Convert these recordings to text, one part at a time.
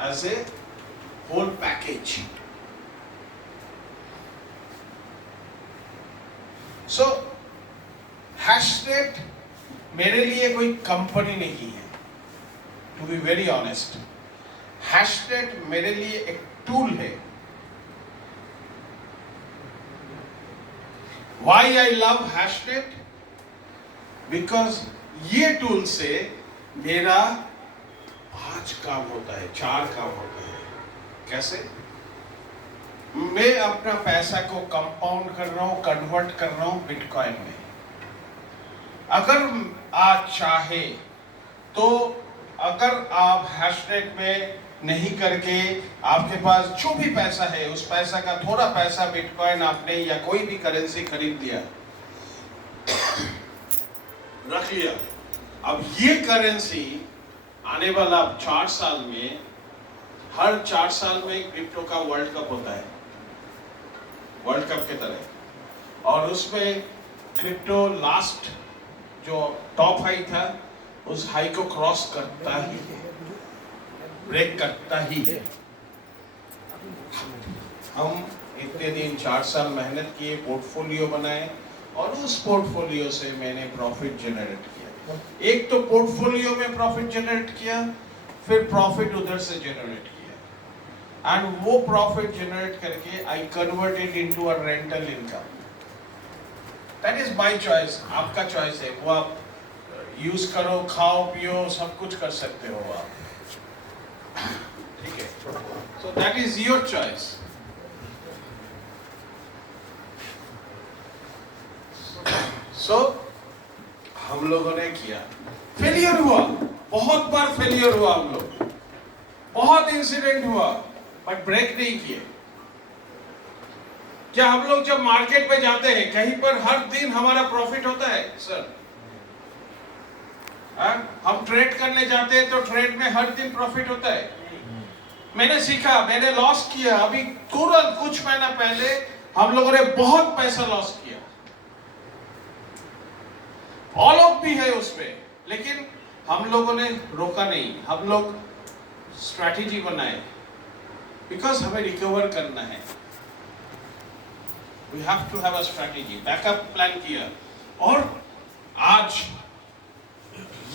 as a whole package. So Hashnet मेरे लिए कोई कंपनी नहीं है, to be very honest. Hashnet मेरे लिए एक टूल है. Why I love Hashnet? Because ये टूल से मेरा 5 काम होता है, 4 काम होता है. कैसे? मैं अपना पैसा को कंपाउंड कर रहा हूँ, कन्वर्ट कर रहा हूँ बिटकॉइन में. अगर आप चाहे तो अगर आप हैशटैग में नहीं करके आपके पास जो भी पैसा है उस पैसा का थोड़ा पैसा बिटकॉइन आपने या कोई भी करेंसी खरीद लिया, रख लिया. अब ये करेंसी आने वाला 4 साल में, हर 4 साल में एक क्रिप्टो का वर्ल्ड कप होता है, वर्ल्ड कप की तरह. और उसमें क्रिप्टो लास्ट जो टॉप हाई था उस हाई को क्रॉस करता ही है, ब्रेक करता ही है. हम इतने दिन 4 साल मेहनत किए, पोर्टफोलियो बनाए और उस पोर्टफोलियो से मैंने प्रॉफिट जनरेट किया. एक तो पोर्टफोलियो में प्रॉफिट जनरेट किया, फिर प्रॉफिट उधर से जनरेट किया, एंड वो प्रॉफिट जनरेट करके I converted into a rental income. That is my choice. आपका चॉइस है, वो आप यूज करो, खाओ पियो, सब कुछ कर सकते हो आप. ठीक है, so that is your choice. So हम लोगों ने किया, फेलियर हुआ, बहुत बार फेलियर हुआ, हम लोग बहुत इंसिडेंट हुआ, बट ब्रेक नहीं किए. क्या हम लोग जब मार्केट में जाते हैं कहीं पर हर दिन हमारा प्रॉफिट होता है सर? हम ट्रेड करने जाते हैं तो ट्रेड में हर दिन प्रॉफिट होता है? मैंने सीखा, मैंने लॉस किया. अभी तुरंत कुछ महीना पहले हम लोगों ने बहुत पैसा लॉस किया, ऑल ऑफ भी है उसमें, लेकिन हम लोगों ने रोका नहीं. हम लोग स्ट्रैटेजी बनाए, बिकॉज हमें रिकवर करना है. We have to have a strategy, backup plan किया. और आज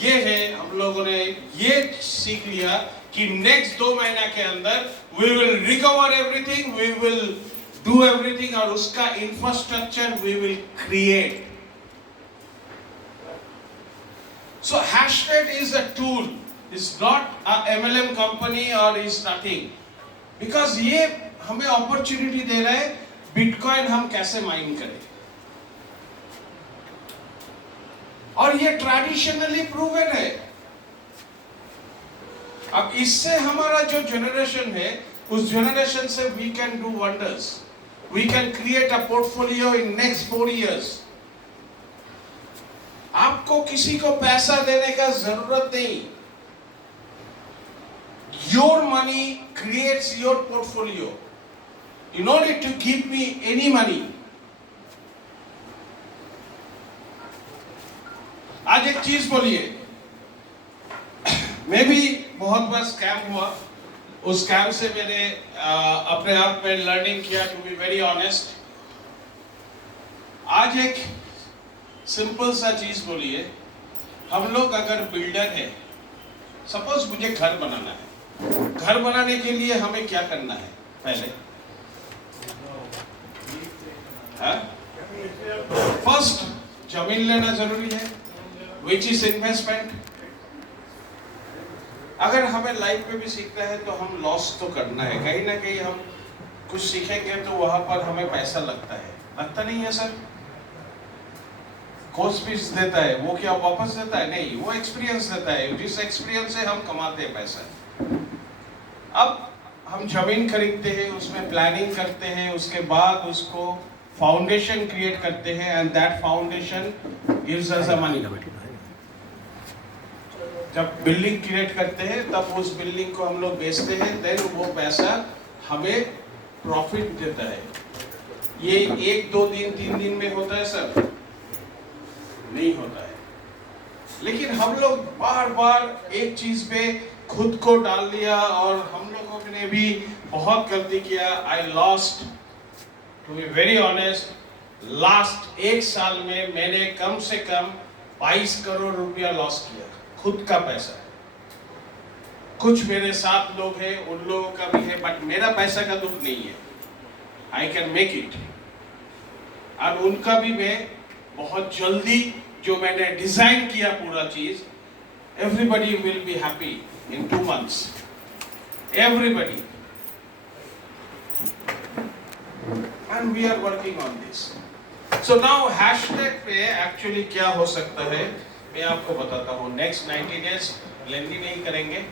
ये है, हम लोगों ने ये सीख लिया कि नेक्स्ट 2 महीना के अंदर we will recover everything, we will do everything, और उसका infrastructure we will create. So Hashnet is a tool, it's not a MLM company or is nothing, because ये हमें अपॉर्चुनिटी दे रहा है बिटकॉइन हम कैसे माइन करें. और ये ट्रेडिशनली प्रूवन है. अब इससे हमारा जो जनरेशन है, उस जनरेशन से we can do wonders. We can create a portfolio in next 4 years. आपको किसी को पैसा देने का जरूरत नहीं. Your money creates your portfolio. You don't need to give me any money. आज एक चीज बोलिए, मैं भी बहुत बार स्कैम हुआ. उस स्कैम से मैंने अपने आप में लर्निंग किया, टू बी वेरी ऑनेस्ट. आज एक सिंपल सा चीज बोलिए, हम लोग अगर बिल्डर है, सपोज मुझे घर बनाना है, घर बनाने के लिए हमें क्या करना है? पहले फर्स्ट जमीन लेना जरूरी है, विच इज इन्वेस्टमेंट. अगर हमें लाइफ में भी सीखना है तो हम लॉस तो करना है, कहीं ना कहीं हम कुछ सीखेंगे तो वहां पर हमें पैसा लगता है. लगता नहीं है सर? कोर्स फीस देता है, वो क्या वापस देता है? नहीं, वो एक्सपीरियंस देता है, जिस एक्सपीरियंस से हम कमाते हैं पैसा. अब हम जमीन खरीदते हैं, उसमें प्लानिंग करते हैं, उसके बाद उसको फाउंडेशन क्रिएट करते हैं, and that foundation gives us a money. जब बिल्डिंग क्रिएट करते हैं तब उस बिल्डिंग को हम लोग बेचते हैं, देन वो पैसा हमें प्रॉफिट देता है. ये 1 2 दिन 3 दिन में होता है सर? नहीं होता है. लेकिन हम लोग बार बार एक चीज पे खुद को डाल दिया और हम लोगों ने भी बहुत गलती किया। I lost, to be very honest, last 1 साल में मैंने कम से कम 22 करोड़ रुपया लॉस किया, खुद का पैसा। कुछ मेरे साथ लोग हैं, उन लोगों का भी है, बट मेरा पैसा का दुख नहीं है। I can make it. और उनका भी मैं बहुत जल्दी, जो मैंने डिजाइन किया पूरा चीज, everybody will be happy in 2 months, everybody, and we are working on this. So now hashtag पे एक्चुअली क्या हो सकता है मैं आपको बताता हूँ। नेक्स्ट 90 days लेंदी नहीं करेंगे,